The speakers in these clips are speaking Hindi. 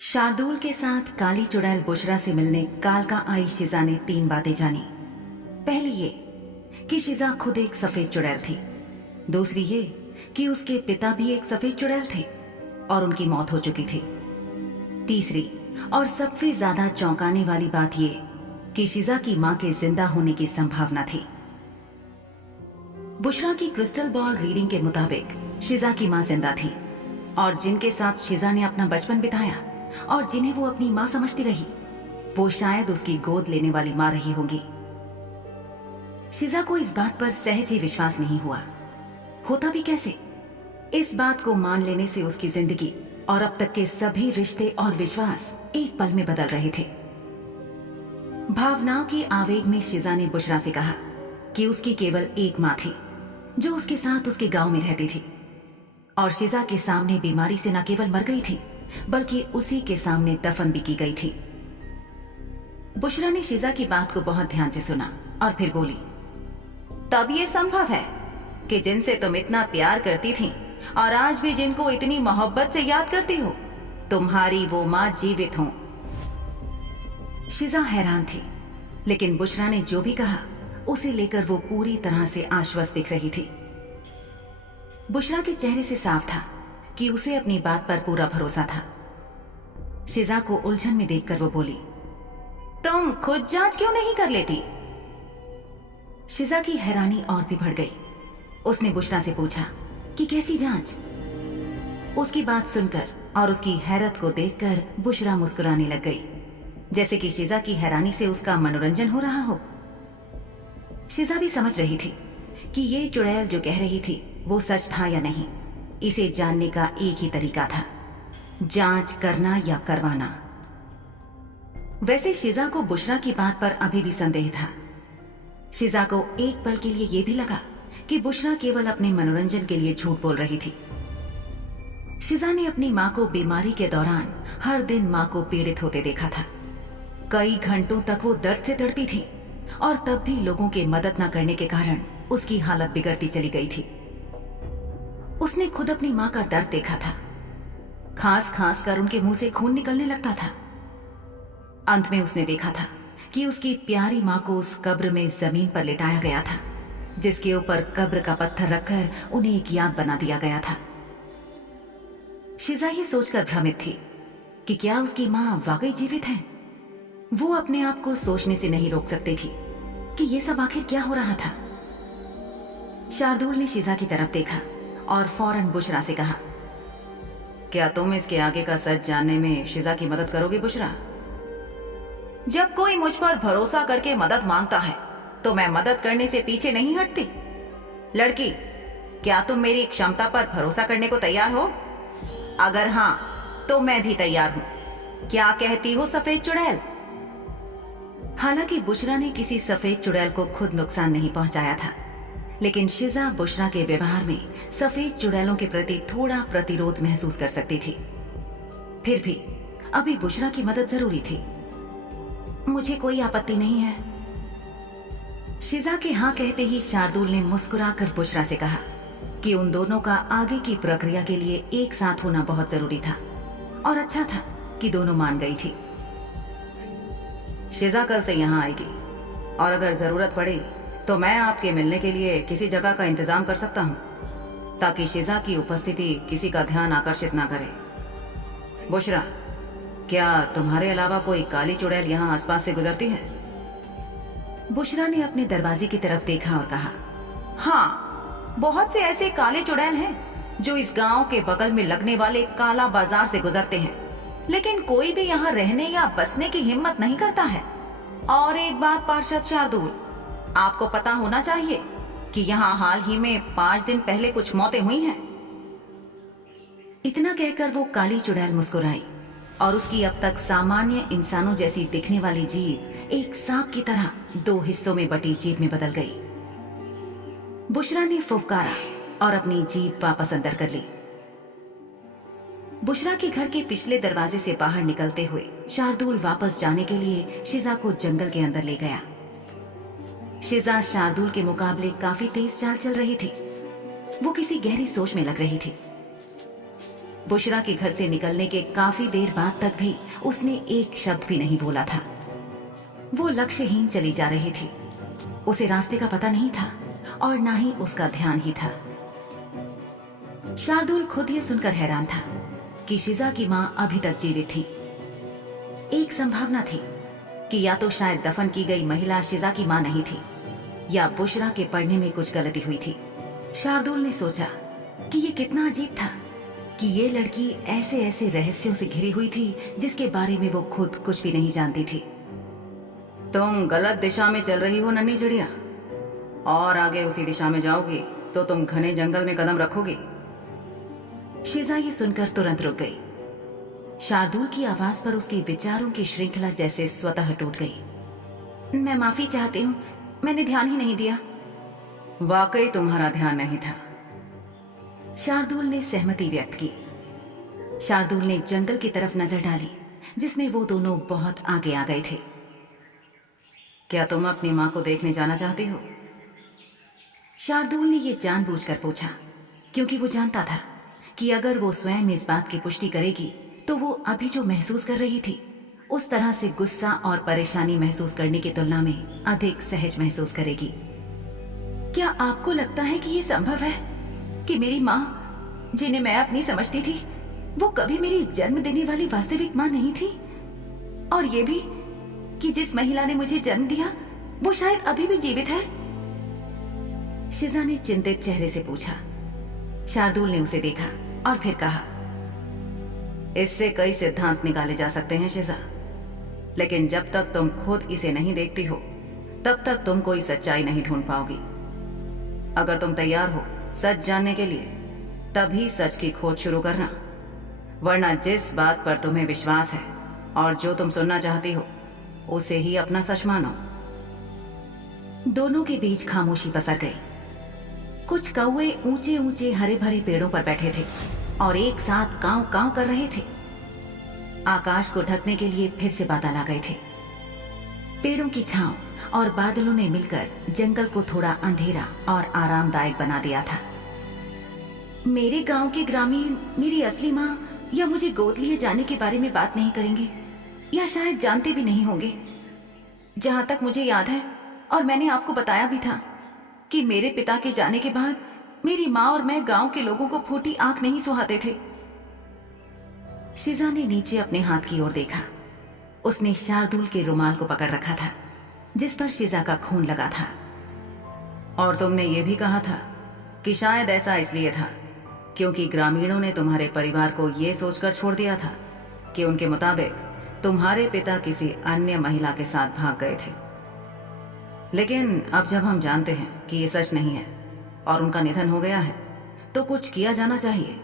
शार्दुल के साथ काली चुड़ैल बुशरा से मिलने कालका आई शिजा ने 3 बातें जानी। पहली ये कि शिजा खुद एक सफेद चुड़ैल थी। दूसरी ये कि उसके पिता भी एक सफेद चुड़ैल थे और उनकी मौत हो चुकी थी। तीसरी और सबसे ज्यादा चौंकाने वाली बात ये कि शिजा की मां के जिंदा होने की संभावना थी। बुशरा की क्रिस्टल बॉल रीडिंग के मुताबिक शिजा की मां जिंदा थी और जिनके साथ शिजा ने अपना बचपन बिताया और जिन्हें वो अपनी मां समझती रही, वो शायद उसकी गोद लेने वाली मां रही होंगी। शिजा को इस बात पर सहज ही विश्वास नहीं हुआ। होता भी कैसे? इस बात को मान लेने से उसकी जिंदगी और अब तक के सभी रिश्ते और विश्वास एक पल में बदल रहे थे। भावनाओं की आवेग में शिजा ने बुशरा से कहा कि उसकी केवल एक मां थी जो उसके साथ उसके गांव में रहती थी और शिजा के सामने बीमारी से न केवल मर गई थी बल्कि उसी के सामने दफन भी की गई थी। बुशरा ने शिजा की बात को बहुत ध्यान से सुना और फिर बोली, तब ये संभव है कि जिनसे तुम इतना प्यार करती थी और आज भी जिनको इतनी मोहब्बत से याद करती हो, तुम्हारी वो मां जीवित हो। शिजा हैरान थी, लेकिन बुशरा ने जो भी कहा उसे लेकर वो पूरी तरह से आश्वस्त दिख रही थी। बुशरा के चेहरे से साफ था कि उसे अपनी बात पर पूरा भरोसा था। शिजा को उलझन में देखकर वो बोली, तुम खुद जांच क्यों नहीं कर लेती? शिजा की हैरानी और भी बढ़ गई। उसने बुशरा से पूछा कि कैसी जांच? उसकी बात सुनकर और उसकी हैरत को देखकर बुशरा मुस्कुराने लग गई, जैसे कि शिजा की हैरानी से उसका मनोरंजन हो रहा हो। शिजा भी समझ रही थी कि ये चुड़ैल जो कह रही थी वो सच था या नहीं। इसे जानने का एक ही तरीका था, जांच करना या करवाना। वैसे शिजा को बुशरा की बात पर अभी भी संदेह था। शिजा को एक पल के लिए यह भी लगा कि बुशरा केवल अपने मनोरंजन के लिए झूठ बोल रही थी। शिजा ने अपनी मां को बीमारी के दौरान हर दिन मां को पीड़ित होते देखा था। कई घंटों तक वो दर्द से तड़पी थी और तब भी लोगों के मदद न करने के कारण उसकी हालत बिगड़ती चली गई थी। उसने खुद अपनी मां का दर्द देखा था। खांस खांस कर उनके मुंह से खून निकलने लगता था। अंत में उसने देखा था कि उसकी प्यारी मां को उस कब्र में जमीन पर लिटाया गया था, जिसके ऊपर कब्र का पत्थर रखकर उन्हें एक याद बना दिया गया था। शिजा ये सोचकर भ्रमित थी कि क्या उसकी मां वाकई जीवित है। वो अपने आप को सोचने से नहीं रोक सकती थी कि ये सब आखिर क्या हो रहा था। शार्दुल ने शिजा की तरफ देखा और फौरन बुशरा से कहा, क्या तुम इसके आगे का सच जानने में शिजा की मदद करोगे बुशरा? जब कोई मुझ पर भरोसा करके मदद मांगता है तो मैं मदद करने से पीछे नहीं हटती। लड़की, क्या तुम मेरी क्षमता पर भरोसा करने को तैयार हो? अगर हां तो मैं भी तैयार हूं। क्या कहती हो सफेद चुड़ैल? हालांकि बुशरा ने किसी सफेद चुड़ैल को खुद नुकसान नहीं पहुंचाया था, लेकिन शिजा बुशरा के व्यवहार में सफेद चुड़ैलों के प्रति थोड़ा प्रतिरोध महसूस कर सकती थी। फिर भी अभी बुशरा की मदद जरूरी थी। मुझे कोई आपत्ति नहीं है। शिजा के हां कहते ही शार्दुल ने मुस्कुराकर बुशरा से कहा कि उन दोनों का आगे की प्रक्रिया के लिए एक साथ होना बहुत जरूरी था और अच्छा था कि दोनों मान गई थी। शिजा कल से यहां आएगी और अगर जरूरत पड़े तो मैं आपके मिलने के लिए किसी जगह का इंतजाम कर सकता हूं, ताकि शिजा की उपस्थिति किसी का ध्यान आकर्षित ना करे। बुशरा, क्या तुम्हारे अलावा कोई काली चुड़ैल यहां आसपास से गुजरती है? बुशरा ने अपने दरवाजे की तरफ देखा और कहा, हाँ, बहुत से ऐसे काले चुड़ैल हैं जो इस गांव के बगल में लगने वाले काला बाजार से गुजरते हैं, लेकिन कोई भी यहाँ रहने या बसने की हिम्मत नहीं करता है। और एक बात पार्षद शार्दुल, आपको पता होना चाहिए कि यहाँ हाल ही में 5 दिन पहले कुछ मौतें हुई हैं। इतना कहकर वो काली चुड़ैल मुस्कुराई और उसकी अब तक सामान्य इंसानों जैसी दिखने वाली जीभ एक सांप की तरह 2 हिस्सों में बटी जीभ में बदल गई। बुशरा ने फुफकारा और अपनी जीभ वापस अंदर कर ली। बुशरा के घर के पिछले दरवाजे से बाहर निकलते हुए शार्दुल वापस जाने के लिए शिजा को जंगल के अंदर ले गया। शिजा शार्दुल के मुकाबले काफी तेज चाल चल रही थी। वो किसी गहरी सोच में लग रही थी। बुशरा के घर से निकलने के काफी देर बाद तक भी उसने एक शब्द भी नहीं बोला था। वो लक्ष्यहीन चली जा रही थी। उसे रास्ते का पता नहीं था और ना ही उसका ध्यान ही था। शार्दुल खुद ये सुनकर हैरान था कि शिजा की मां अभी तक जीवित थी। एक संभावना थी कि या तो शायद दफन की गई महिला शिजा की मां नहीं थी या बुशरा के पढ़ने में कुछ गलती हुई थी। शार्दुल ने सोचा कि ये कितना अजीब था कि ये लड़की ऐसे ऐसे रहस्यों से घिरी हुई थी जिसके बारे में वो खुद कुछ भी नहीं जानती थी। तुम गलत दिशा में चल रही हो नन्ही चिड़िया, और आगे उसी दिशा में जाओगी तो तुम घने जंगल में कदम रखोगी। शिजा ये सुनकर तुरंत रुक गई। शार्दुल की आवाज पर उसके विचारों की श्रृंखला जैसे स्वतः टूट गई। मैं माफी चाहती हूँ, मैंने ध्यान ही नहीं दिया। वाकई तुम्हारा ध्यान नहीं था। शार्दुल ने सहमति व्यक्त की। शार्दुल ने जंगल की तरफ नजर डाली जिसमें वो दोनों बहुत आगे आ गए थे। क्या तुम अपनी मां को देखने जाना चाहती हो? शार्दुल ने यह जानबूझकर पूछा क्योंकि वो जानता था कि अगर वो स्वयं इस बात की पुष्टि करेगी तो वो अभी जो महसूस कर रही थी उस तरह से गुस्सा और परेशानी महसूस करने की तुलना में अधिक सहज महसूस करेगी। क्या आपको लगता है कि ये संभव है कि मेरी मां, जिन्हें मैं अपनी समझती थी, वो कभी मेरी जन्म देने वाली वास्तविक मां नहीं थी? और ये भी कि जिस महिला ने मुझे जन्म दिया वो शायद अभी भी जीवित है? शिजा ने चिंतित चेहरे से पूछा। शार्दुल ने उसे देखा और फिर कहा, इससे कई सिद्धांत निकाले जा सकते हैं शिजा, लेकिन जब तक तुम खुद इसे नहीं देखती हो तब तक तुम कोई सच्चाई नहीं ढूंढ पाओगी। अगर तुम तैयार हो सच जानने के लिए तभी सच की खोज शुरू करना, वरना जिस बात पर तुम्हें विश्वास है और जो तुम सुनना चाहती हो उसे ही अपना सच मानो। दोनों के बीच खामोशी पसर गई। कुछ कौवे ऊंचे ऊंचे हरे भरे पेड़ों पर बैठे थे और एक साथ कांव कांव कर रहे थे। आकाश को ढकने के लिए फिर से बादल आ गए थे। पेड़ों की छांव और बादलों ने मिलकर जंगल को थोड़ा अंधेरा और आरामदायक बना दिया था। मेरे गांव के ग्रामीण मेरी असली मां या मुझे गोद लिए जाने के बारे में बात नहीं करेंगे या शायद जानते भी नहीं होंगे। जहां तक मुझे याद है, और मैंने आपको बताया भी था कि मेरे पिता के जाने के बाद मेरी मां और मैं गांव के लोगों को फूटी आंख नहीं सुहाते थे। शिजा ने नीचे अपने हाथ की ओर देखा। उसने शार्दुल के रुमाल को पकड़ रखा था जिस पर शिजा का खून लगा था। और तुमने ये भी कहा था कि शायद ऐसा इसलिए था क्योंकि ग्रामीणों ने तुम्हारे परिवार को यह सोचकर छोड़ दिया था कि उनके मुताबिक तुम्हारे पिता किसी अन्य महिला के साथ भाग गए थे। लेकिन अब जब हम जानते हैं कि ये सच नहीं है और उनका निधन हो गया है तो कुछ किया जाना चाहिए।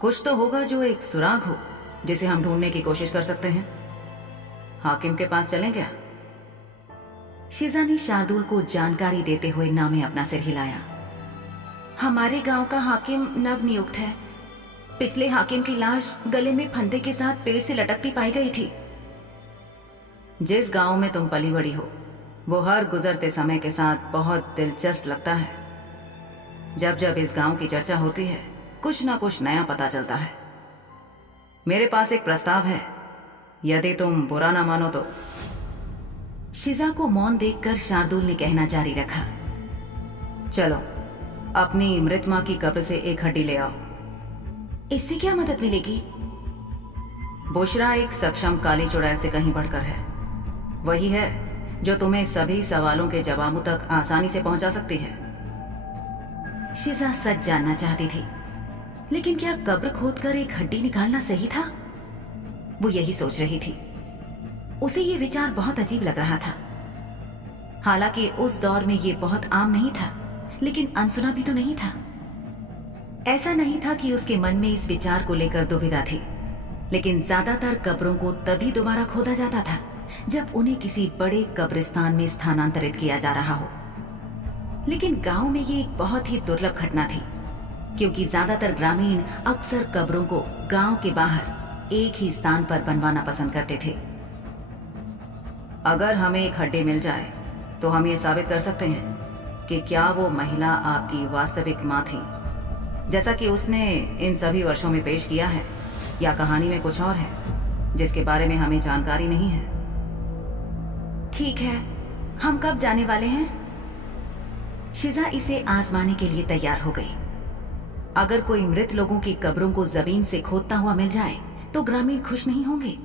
कुछ तो होगा जो एक सुराग हो जिसे हम ढूंढने की कोशिश कर सकते हैं। हाकिम के पास चलें क्या? शिजा ने शार्दुल को जानकारी देते हुए नामे अपना सिर हिलाया। हमारे गांव का हाकिम नवनियुक्त है। पिछले हाकिम की लाश गले में फंदे के साथ पेड़ से लटकती पाई गई थी। जिस गांव में तुम पली बड़ी हो वो हर गुजरते समय के साथ बहुत दिलचस्प लगता है। जब जब इस गांव की चर्चा होती है कुछ ना कुछ नया पता चलता है। मेरे पास एक प्रस्ताव है, यदि तुम बुरा ना मानो तो। शिजा को मौन देखकर शार्दुल ने कहना जारी रखा, चलो अपनी मृत मां की कब्र से एक हड्डी ले आओ। इससे क्या मदद मिलेगी? बुशरा एक सक्षम काली चुड़ैल से कहीं बढ़कर है। वही है जो तुम्हें सभी सवालों के जवाबों तक आसानी से पहुंचा सकती है। शिजा सच जानना चाहती थी, लेकिन क्या कब्र खोदकर एक हड्डी निकालना सही था? वो यही सोच रही थी। उसे ये विचार बहुत अजीब लग रहा था। हालांकि उस दौर में ये बहुत आम नहीं था, लेकिन अनसुना भी तो नहीं था। ऐसा नहीं था कि उसके मन में इस विचार को लेकर दुविधा थी, लेकिन ज्यादातर कब्रों को तभी दोबारा खोदा जाता था जब उन्हें किसी बड़े कब्रिस्तान में स्थानांतरित किया जा रहा हो। लेकिन गांव में ये एक बहुत ही दुर्लभ घटना थी, क्योंकि ज्यादातर ग्रामीण अक्सर कब्रों को गांव के बाहर एक ही स्थान पर बनवाना पसंद करते थे। अगर हमें एक हड्डी मिल जाए तो हम ये साबित कर सकते हैं कि क्या वो महिला आपकी वास्तविक मां थी। जैसा कि उसने इन सभी वर्षों में पेश किया है, या कहानी में कुछ और है जिसके बारे में हमें जानकारी नहीं है? ठीक है, हम कब जाने वाले हैं? शिजा इसे आजमाने के लिए तैयार हो गई। अगर कोई मृत लोगों की कब्रों को जमीन से खोदता हुआ मिल जाए तो ग्रामीण खुश नहीं होंगे।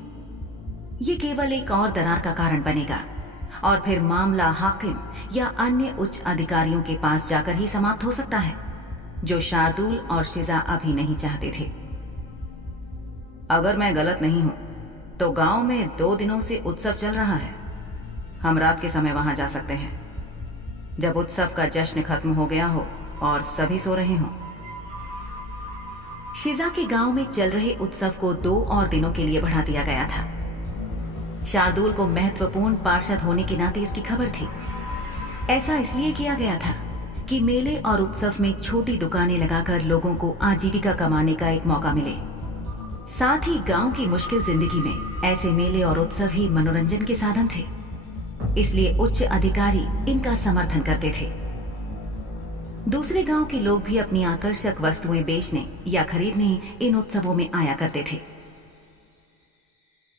ये केवल एक और दरार का कारण बनेगा और फिर मामला हाकिम या अन्य उच्च अधिकारियों के पास जाकर ही समाप्त हो सकता है, जो शार्दुल और शिजा अभी नहीं चाहते थे। अगर मैं गलत नहीं हूं तो गांव में 2 दिनों से उत्सव चल रहा है। हम रात के समय वहां जा सकते हैं, जब उत्सव का जश्न खत्म हो गया हो और सभी सो रहे हों। शिजा के गांव में चल रहे उत्सव को 2 और दिनों के लिए बढ़ा दिया गया था। शार्दुल को महत्वपूर्ण पार्षद होने के नाते इसकी खबर थी। ऐसा इसलिए किया गया था कि मेले और उत्सव में छोटी दुकानें लगाकर लोगों को आजीविका कमाने का एक मौका मिले। साथ ही गांव की मुश्किल जिंदगी में ऐसे मेले और उत्सव ही मनोरंजन के साधन थे, इसलिए उच्च अधिकारी इनका समर्थन करते थे। दूसरे गांव के लोग भी अपनी आकर्षक वस्तुएं बेचने या खरीदने इन उत्सवों में आया करते थे।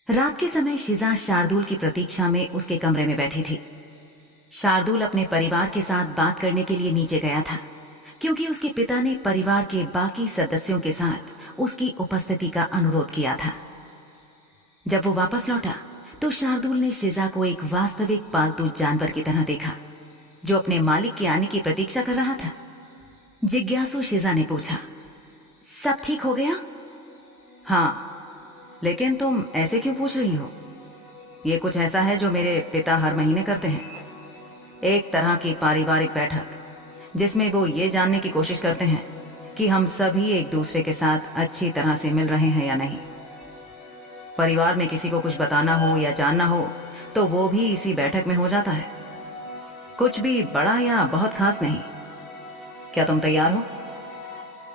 रात के समय शिजा शार्दुल की प्रतीक्षा में उसके कमरे में बैठी थी। शार्दुल अपने परिवार के साथ बात करने के लिए नीचे गया था, क्योंकि उसके पिता ने परिवार के बाकी सदस्यों के साथ उसकी उपस्थिति का अनुरोध किया था। जब वो वापस लौटा तो शार्दुल ने शिजा को एक वास्तविक पालतू जानवर की तरह देखा, जो अपने मालिक के आने की प्रतीक्षा कर रहा था। जिज्ञासु शिजा ने पूछा, सब ठीक हो गया? हाँ, लेकिन तुम ऐसे क्यों पूछ रही हो? ये कुछ ऐसा है जो मेरे पिता हर महीने करते हैं, एक तरह की पारिवारिक बैठक जिसमें वो ये जानने की कोशिश करते हैं कि हम सभी एक दूसरे के साथ अच्छी तरह से मिल रहे हैं या नहीं। परिवार में किसी को कुछ बताना हो या जानना हो तो वो भी इसी बैठक में हो जाता है। कुछ भी बड़ा या बहुत खास नहीं। क्या तुम तैयार हो?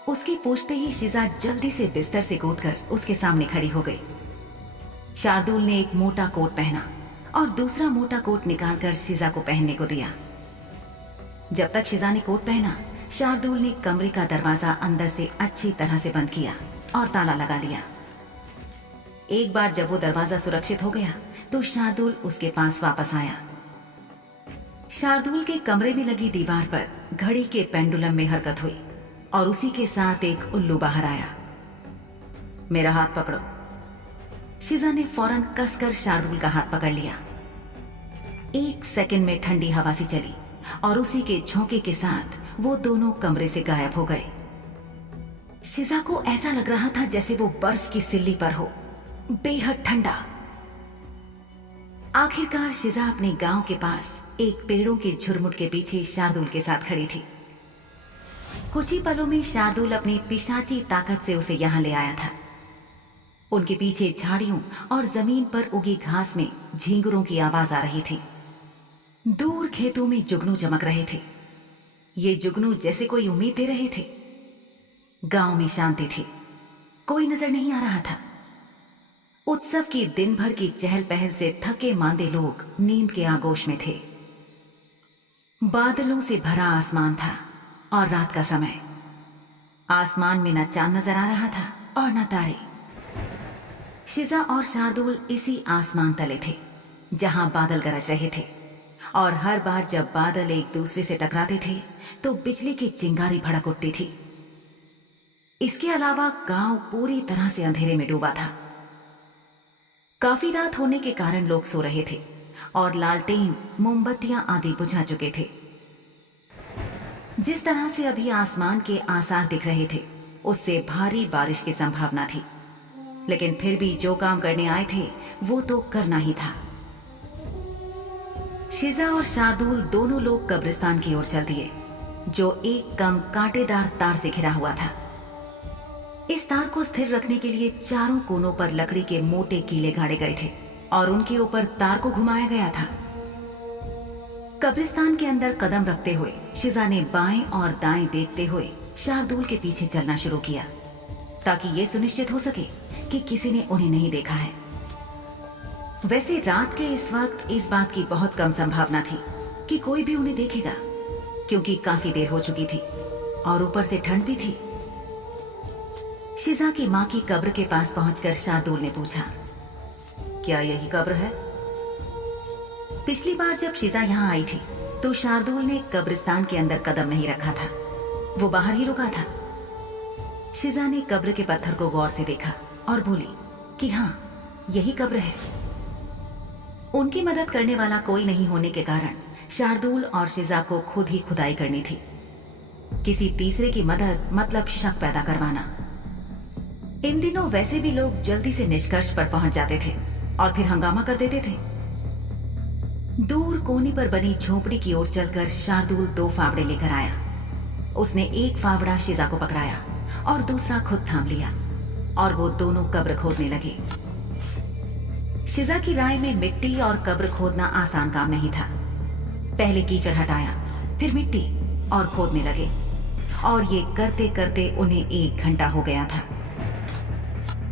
उसके पूछते ही शिजा जल्दी से बिस्तर से कूदकर उसके सामने खड़ी हो गई। शार्दुल ने एक मोटा कोट पहना और दूसरा मोटा कोट निकालकर शिजा को पहनने को दिया। जब तक शिजा ने कोट पहना, शार्दुल ने कमरे का दरवाजा अंदर से अच्छी तरह से बंद किया और ताला लगा दिया। एक बार जब वो दरवाजा सुरक्षित हो गया तो शार्दुल उसके पास वापस आया। शार्दुल के कमरे में लगी दीवार पर घड़ी के पेंडुलम में हरकत हुई और उसी के साथ एक उल्लू बाहर आया। मेरा हाथ पकड़ो। शिजा ने फौरन कसकर शार्दुल का हाथ पकड़ लिया। 1 सेकंड में ठंडी हवा सी चली और उसी के झोंके के साथ वो दोनों कमरे से गायब हो गए। शिजा को ऐसा लग रहा था जैसे वो बर्फ की सिल्ली पर हो, बेहद ठंडा। आखिरकार शिजा अपने गांव के पास एक पेड़ों के झुरमुट के पीछे शार्दुल के साथ खड़ी थी। कुछ ही पलों में शार्दुल अपनी पिशाची ताकत से उसे यहां ले आया था। उनके पीछे झाड़ियों और जमीन पर उगी घास में झींगुरों की आवाज आ रही थी। दूर खेतों में जुगनू चमक रहे थे। ये जुगनू जैसे कोई उम्मीद दे रहे थे। गांव में शांति थी, कोई नजर नहीं आ रहा था। उत्सव की दिन भर की चहल पहल से थके मांदे लोग नींद के आगोश में थे। बादलों से भरा आसमान था और रात का समय। आसमान में न चांद नजर आ रहा था और न तारे। शिजा और शार्दुल इसी आसमान तले थे जहां बादल गरज रहे थे, और हर बार जब बादल एक दूसरे से टकराते थे तो बिजली की चिंगारी भड़क उठती थी। इसके अलावा गांव पूरी तरह से अंधेरे में डूबा था। काफी रात होने के कारण लोग सो रहे थे और लालटेन, मोमबत्तियां आदि बुझा चुके थे। जिस तरह से अभी आसमान के आसार दिख रहे थे, उससे भारी बारिश की संभावना थी, लेकिन फिर भी जो काम करने आए थे वो तो करना ही था। शिजा और शार्दुल दोनों लोग कब्रिस्तान की ओर चल दिए, जो एक कम कांटेदार तार से घिरा हुआ था। इस तार को स्थिर रखने के लिए चारों कोनों पर लकड़ी के मोटे कीले गाड़े गए थे और उनके ऊपर तार को घुमाया गया था। कब्रिस्तान के अंदर कदम रखते हुए शिजा ने बाएं और दाएं देखते हुए शार्दुल के पीछे चलना शुरू किया, ताकि ये सुनिश्चित हो सके कि किसी ने उन्हें नहीं देखा है। वैसे रात के इस वक्त इस बात की बहुत कम संभावना थी कि कोई भी उन्हें देखेगा, क्योंकि काफी देर हो चुकी थी और ऊपर से ठंड भी थी। शिजा की माँ की कब्र के पास पहुंचकर शार्दुल ने पूछा, क्या यही कब्र है? पिछली बार जब शिजा यहाँ आई थी तो शार्दुल ने कब्रिस्तान के अंदर कदम नहीं रखा था, वो बाहर ही रुका था। शिजा ने कब्र के पत्थर को गौर से देखा और बोली कि हाँ, यही कब्र है। उनकी मदद करने वाला कोई नहीं होने के कारण शार्दुल और शिजा को खुद ही खुदाई करनी थी। किसी तीसरे की मदद मतलब शक पैदा करवाना। इन दिनों वैसे भी लोग जल्दी से निष्कर्ष पर पहुंच जाते थे और फिर हंगामा कर देते थे। दूर कोने पर बनी झोपड़ी की ओर चलकर शार्दुल 2 फावड़े लेकर आया। उसने एक फावड़ा शिजा को पकड़ाया और दूसरा खुद थाम लिया और वो दोनों कब्र खोदने लगे। शिजा की राय में मिट्टी और कब्र खोदना आसान काम नहीं था। पहले कीचड़ हटाया, फिर मिट्टी और खोदने लगे और ये करते करते उन्हें 1 घंटा हो गया था।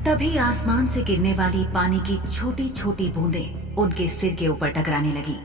तभी आसमान से गिरने वाली पानी की छोटी छोटी बूंदें उनके सिर के ऊपर टकराने लगी।